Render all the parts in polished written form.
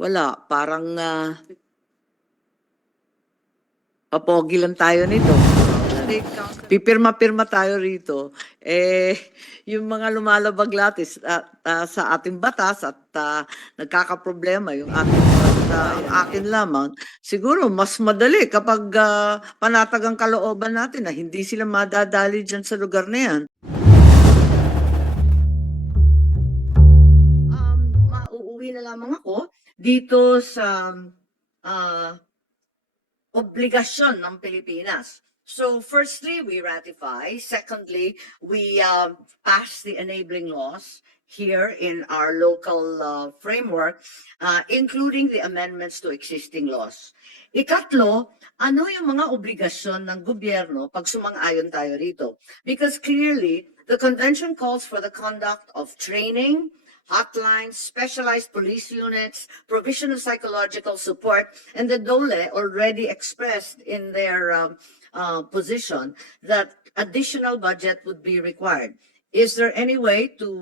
Wala, parang papogi lang tayo nito. Pipirma-pirma tayo rito. Yung mga lumalabag latis sa ating batas at nagkakaproblema yung ating ang akin lamang, siguro mas madali kapag panatag ang kalooban natin na hindi sila madadali dyan sa lugar na yan. Mauuwi na lamang ako dito sa obligasyon ng Pilipinas. So firstly, we ratify. Secondly, we pass the enabling laws here in our local framework, including the amendments to existing laws. Ikatlo, ano yung mga obligasyon ng gobyerno pag sumang-ayon tayo rito? Because clearly, the convention calls for the conduct of training, hotlines, specialized police units, provision of psychological support, and the DOLE already expressed in their position that additional budget would be required. Is there any way to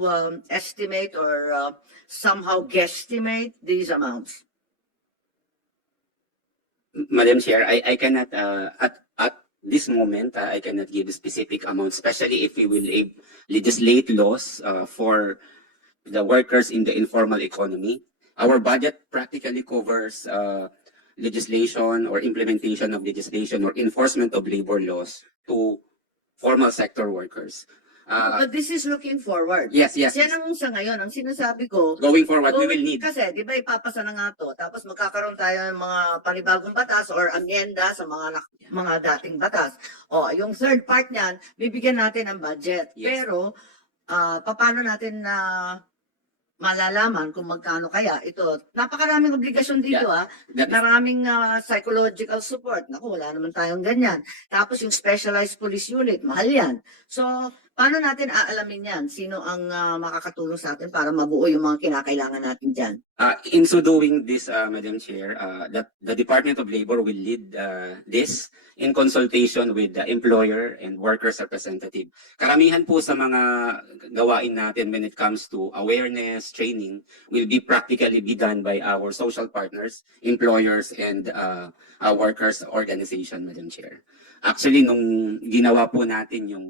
estimate or somehow guesstimate these amounts? Madam Chair, I cannot, at this moment, I cannot give a specific amount, especially if we will legislate laws for the workers in the informal economy. Our budget practically covers legislation or implementation of legislation or enforcement of labor laws to formal sector workers. But this is looking forward. Yes. Yan ang sa ngayon, ang sinasabi ko, Going forward, we will need. kasi, di ba, ipapasa na nga to, tapos magkakaroon tayo ng mga panibagong batas or amyenda sa mga dating batas. O, yung third part niyan, bibigyan natin ng budget. Yes. Pero, paano natin na malalaman kung magkano kaya ito? Napakaraming obligasyon dito, maraming psychological support. Naku, wala naman tayong ganyan. Tapos yung specialized police unit, mahal yan. So, paano natin aalamin yan? Sino ang makakatulong sa atin para mabuo yung mga kinakailangan natin dyan? In so doing this, Madam Chair, the Department of Labor will lead this in consultation with the employer and workers representative. Karamihan po sa mga gawain natin when it comes to awareness, training, will be practically be done by our social partners, employers, and workers organization, Madam Chair. Actually, nung ginawa po natin yung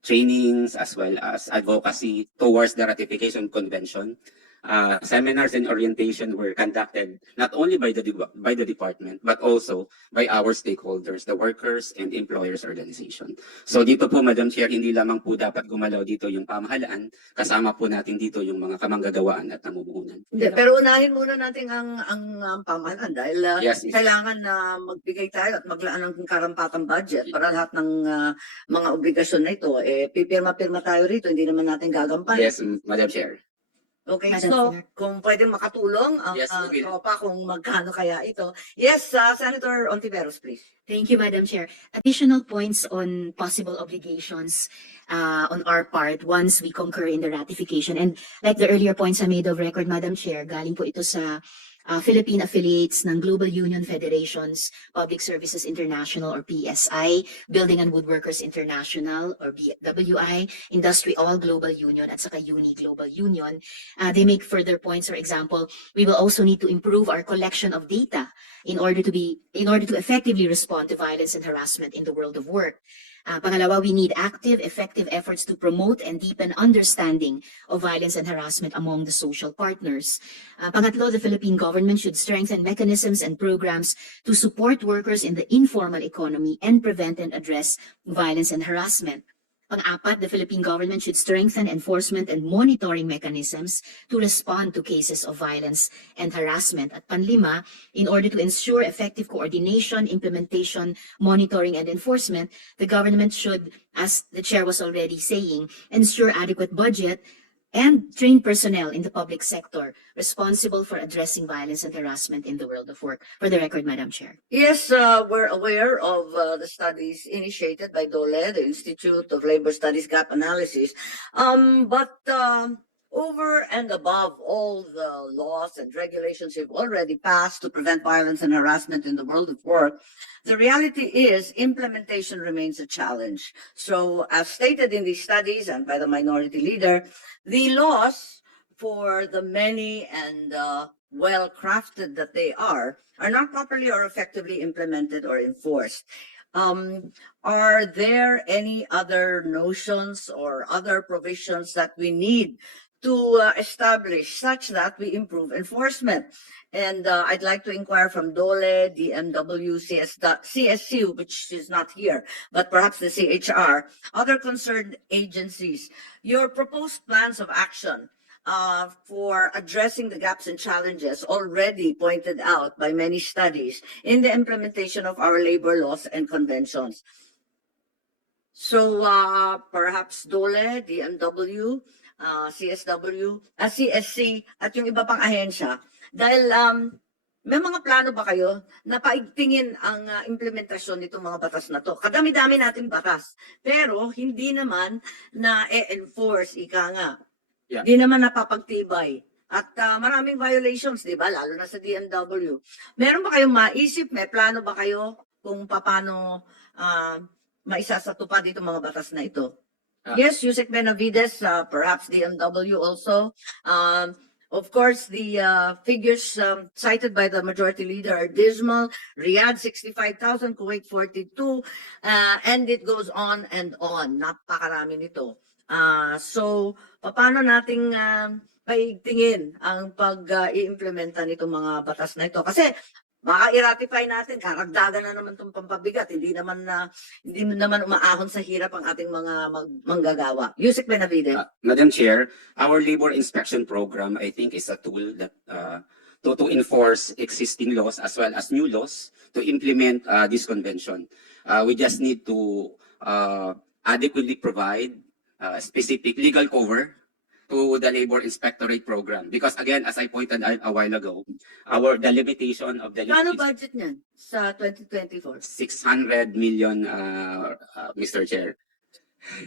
trainings as well as advocacy towards the ratification convention, seminars and orientation were conducted not only by the department but also by our stakeholders, the workers and employers organization. So dito po, Madam Chair, hindi lamang po dapat gumalaw dito yung pamahalaan, kasama po natin dito yung mga kamanggagawaan at namumuhunan. Hindi, pero unahin muna natin ang pamahalaan dahil Yes. kailangan na magbigay tayo at maglaan ng karampatang budget para lahat ng mga obligasyon na ito. Pipirma-pirma tayo rito, hindi naman natin gagampanan. Yes, Madam Chair. Okay, Madam so Chair. kung pwedeng makatulong ang Yes, we will. tropa kung magkano kaya ito. Yes, Senator Ontiveros, please. Thank you, Madam Chair. Additional points on possible obligations on our part once we concur in the ratification. And like the earlier points I made of record, Madam Chair, galing po ito sa Philippine affiliates ng Global Union Federations, Public Services International or PSI, Building and Woodworkers International or BWI, Industry All Global Union at saka Uni Global Union. They make further points. For example, we will also need to improve our collection of data in order to effectively respond to violence and harassment in the world of work. Pangalawa, we need active, effective efforts to promote and deepen understanding of violence and harassment among the social partners. Pangatlo, the Philippine government should strengthen mechanisms and programs to support workers in the informal economy and prevent and address violence and harassment. Pang-apat, the Philippine government should strengthen enforcement and monitoring mechanisms to respond to cases of violence and harassment. At panlima, in order to ensure effective coordination, implementation, monitoring, and enforcement, the government should, as the chair was already saying, ensure adequate budget and trained personnel in the public sector responsible for addressing violence and harassment in the world of work. For the record, Madam Chair. Yes, we're aware of the studies initiated by DOLE, the Institute of Labor Studies Gap Analysis. But over and above all the laws and regulations we've already passed to prevent violence and harassment in the world of work, the reality is implementation remains a challenge. So as stated in these studies and by the minority leader, the laws for the many and well crafted that they are not properly or effectively implemented or enforced. Are there any other notions or other provisions that we need to establish such that we improve enforcement? And I'd like to inquire from DOLE, DMW, CSU, which is not here, but perhaps the CHR, other concerned agencies, your proposed plans of action for addressing the gaps and challenges already pointed out by many studies in the implementation of our labor laws and conventions. So perhaps DOLE, DMW, CSC, at yung iba pang ahensya. Dahil may mga plano ba kayo na paigtingin ang implementasyon nitong mga batas na to? Kadami-dami natin batas, pero hindi naman na enforce ika nga. Yeah. Hindi naman napapagtibay. At maraming violations, di ba? Lalo na sa DMW. Meron ba kayong maisip? May plano ba kayo kung paano maisasatupad itong mga batas na ito? Yes, Yusek Benavides, perhaps DMW also. Of course, the figures cited by the majority leader are dismal. Riyadh, 65,000, Kuwait, 42, and it goes on and on. Napakarami nito. So, paano nating paigtingin ang pag-i-implementa nitong mga batas na ito? Kasi, baka i-ratify natin, karagdagan na naman itong pampabigat. Hindi naman umaahon sa hirap ang ating mga manggagawa. Yusek Benavides. Madam Chair, our labor inspection program, I think, is a tool that to enforce existing laws as well as new laws to implement this convention. We just need to adequately provide specific legal cover to the labor inspectorate program. Because again, as I pointed out a while ago, the limitation of the Paano budget niyan sa 2024? 600 million, Mr. Chair.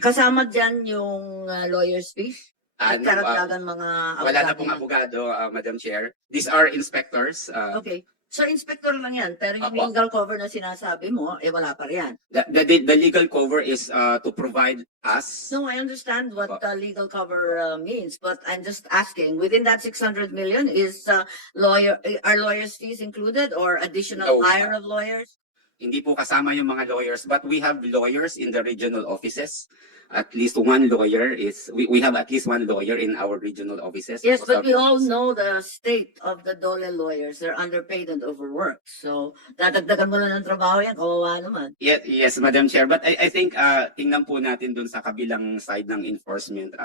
Kasama dyan yung lawyer's fees? At karagdagan mga Wala na pong abogado, Madam Chair. These are inspectors. Okay. So, inspector lang yan. Pero yung Apo. legal cover na sinasabi mo, wala pa riyan. The legal cover is to provide us. No, I understand what legal cover means, but I'm just asking, within that 600 million, are lawyers' fees included or additional No. hire of lawyers? Hindi po kasama yung mga lawyers, but we have lawyers in the regional offices. At least one lawyer we have at least one lawyer in our regional offices. Yes, but we all know the state of the DOLE lawyers. They're underpaid and overworked. So, dadagdagan mo lang ng trabaho yan, kawawa naman. Yes, Madam Chair. But I think tingnan po natin dun sa kabilang side ng enforcement.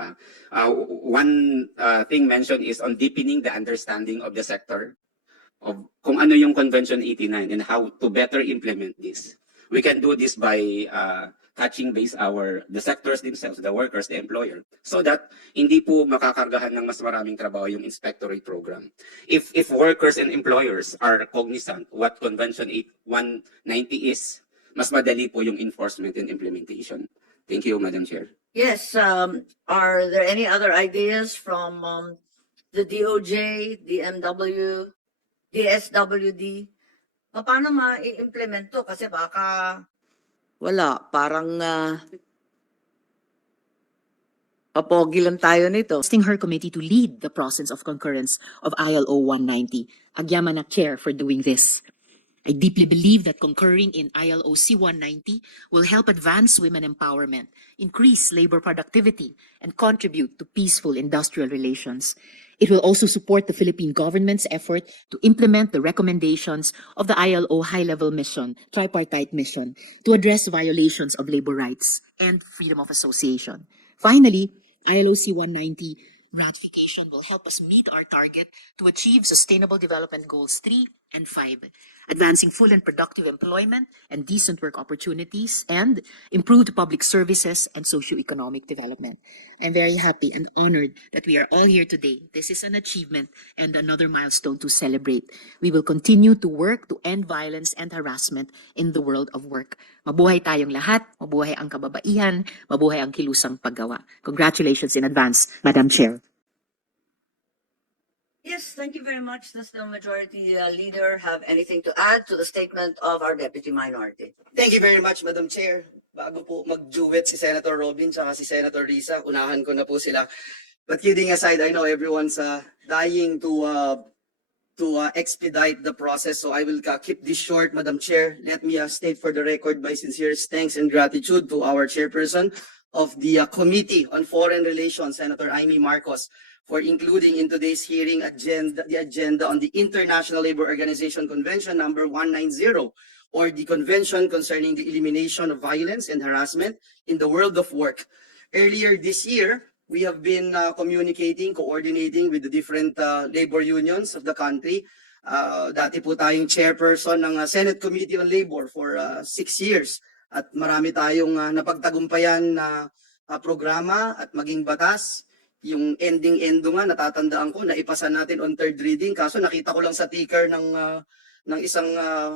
One thing mentioned is on deepening the understanding of the sector of kung ano yung Convention 89 and how to better implement this. We can do this by touching base the sectors themselves, the workers, the employer, so that hindi po makakargahan ng mas maraming trabaho yung inspectorate program. If workers and employers are cognizant what Convention 190 is, mas madali po yung enforcement and implementation. Thank you, Madam Chair. Yes, are there any other ideas from the DOJ, DMW, DSWD? Paano ma-implement to? Kasi baka wala, parang papogi lang tayo nito. Requesting her committee to lead the process of concurrence of ILO 190. Agyamanak Chair for doing this. I deeply believe that concurring in ILO C-190 will help advance women empowerment, increase labor productivity, and contribute to peaceful industrial relations. It will also support the Philippine government's effort to implement the recommendations of the ILO high-level mission, tripartite mission, to address violations of labor rights and freedom of association. Finally, ILO C-190 ratification will help us meet our target to achieve Sustainable Development Goals 3 and 5, advancing full and productive employment and decent work opportunities, and improved public services and socio-economic development. I'm very happy and honored that we are all here today. This is an achievement and another milestone to celebrate. We will continue to work to end violence and harassment in the world of work. Mabuhay tayong lahat, mabuhay ang kababaihan, mabuhay ang kilusang paggawa. Congratulations in advance, Madam Chair. Yes, thank you very much. Does the majority leader have anything to add to the statement of our deputy minority? Thank you very much, Madam Chair. Bago po mag-duet si Senator Robin at si Senator Risa, unahan ko na po sila. But kidding aside, I know everyone's dying to expedite the process. So I will keep this short, Madam Chair. Let me state for the record my sincerest thanks and gratitude to our chairperson of the Committee on Foreign Relations, Senator Amy Marcos, for including in today's hearing the agenda on the International Labor Organization Convention number 190, or the Convention concerning the elimination of violence and harassment in the world of work. Earlier this year, we have been coordinating with the different labor unions of the country. Dati po tayong chairperson ng Senate Committee on Labor for 6 years. At marami tayong napagtagumpayan na programa at maging batas. Yung ending-endo nga, natatandaan ko, naipasa natin on third reading. Kaso nakita ko lang sa ticker ng isang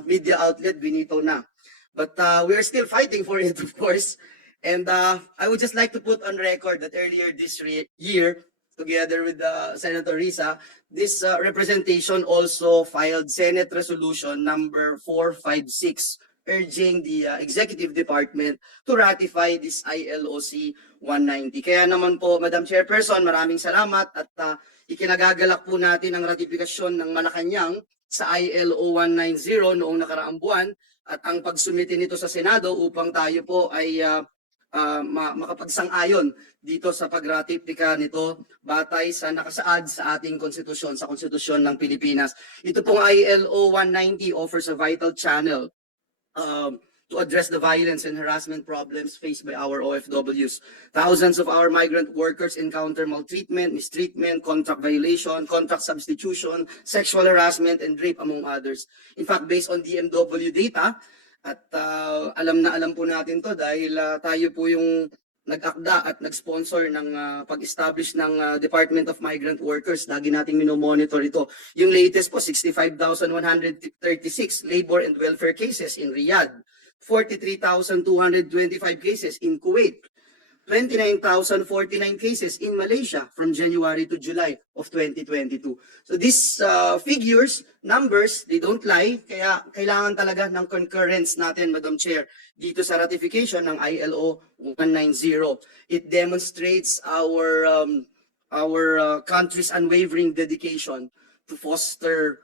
media outlet, binito na. But we're still fighting for it, of course. And I would just like to put on record that earlier this year, together with Senator Risa, this representation also filed Senate Resolution number 456, urging the Executive Department to ratify this ILOC 190. Kaya naman po, Madam Chairperson, maraming salamat at ikinagagalak po natin ang ratifikasyon ng Malacanang sa ILO 190 noong nakaraang buwan at ang pagsumite nito sa Senado upang tayo po ay makapagsang-ayon dito sa pagratifika nito batay sa nakasaad sa ating konstitusyon, sa konstitusyon ng Pilipinas. Ito pong ILO 190 offers a vital channel to address the violence and harassment problems faced by our OFWs. Thousands of our migrant workers encounter maltreatment, mistreatment, contract violation, contract substitution, sexual harassment, and rape, among others. In fact, based on DMW data, at alam na alam po natin to dahil tayo po yung nag-akda at nag-sponsor ng pag-establish ng Department of Migrant Workers. Lagi nating minomonitor ito. Yung latest po, 65,136 labor and welfare cases in Riyadh, 43,225 cases in Kuwait, 29,049 cases in Malaysia from January to July of 2022. So these figures, numbers, they don't lie. Kaya kailangan talaga ng concurrence natin, Madam Chair, dito sa ratification ng ILO 190. It demonstrates our country's unwavering dedication to fostering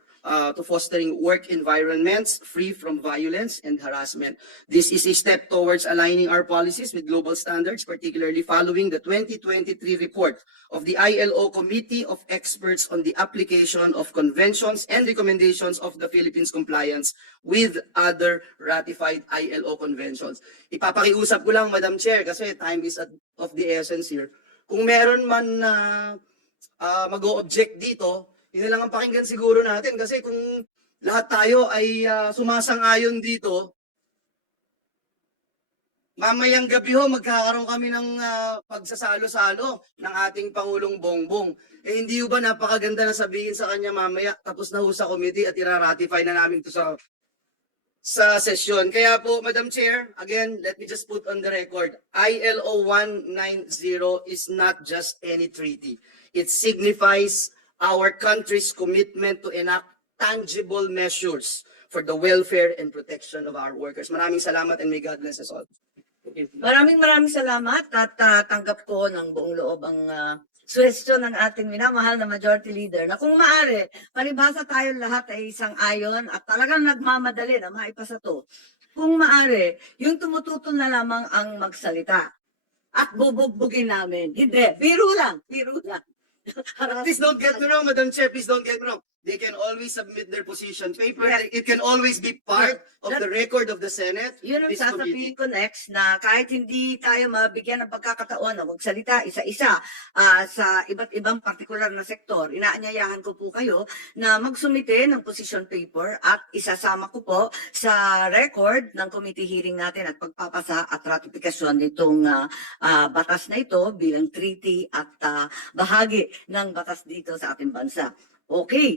work environments free from violence and harassment. This is a step towards aligning our policies with global standards, particularly following the 2023 report of the ILO Committee of Experts on the Application of Conventions and Recommendations of the Philippines Compliance with other ratified ILO conventions. Ipapakiusap ko lang, Madam Chair, kasi time is of the essence here. Kung meron man na mag-o-object dito, yun lang ang pakinggan siguro natin kasi kung lahat tayo ay sumasang-ayon dito, mamayang gabi ho magkakaroon kami ng pagsasalo-salo ng ating Pangulong Bongbong. Eh hindi ho ba napakaganda na sabihin sa kanya mamaya tapos na ho sa committee at ira-ratify na namin to sa sesyon. Kaya po, Madam Chair, again, let me just put on the record, ILO 190 is not just any treaty. It signifies our country's commitment to enact tangible measures for the welfare and protection of our workers. Maraming salamat and may God bless us all. Maraming salamat at tanggap ko ng buong loob ang suhestyon ng ating minamahal na Majority Leader na kung maaari, palibhasa tayo lahat ay isang ayon at talagang nagmamadali na maipasa to. Kung maaari, yung tumututo na lamang ang magsalita at bubugbugin namin. Hindi, biro lang. Please don't get me wrong, Madam Chair, please don't get me wrong. They can always submit their position paper. Yeah. It can always be part of the record of the Senate. Yun ang this sasabihin committee. ko next na kahit hindi tayo mabigyan ng pagkakataon na magsalita isa-isa sa iba't ibang partikular na sektor, inaanyayahan ko po kayo na magsumite ng position paper at isasama ko po sa record ng committee hearing natin at pagpapasa at ratifikasyon nitong batas na ito bilang treaty at bahagi ng batas dito sa ating bansa. Okay,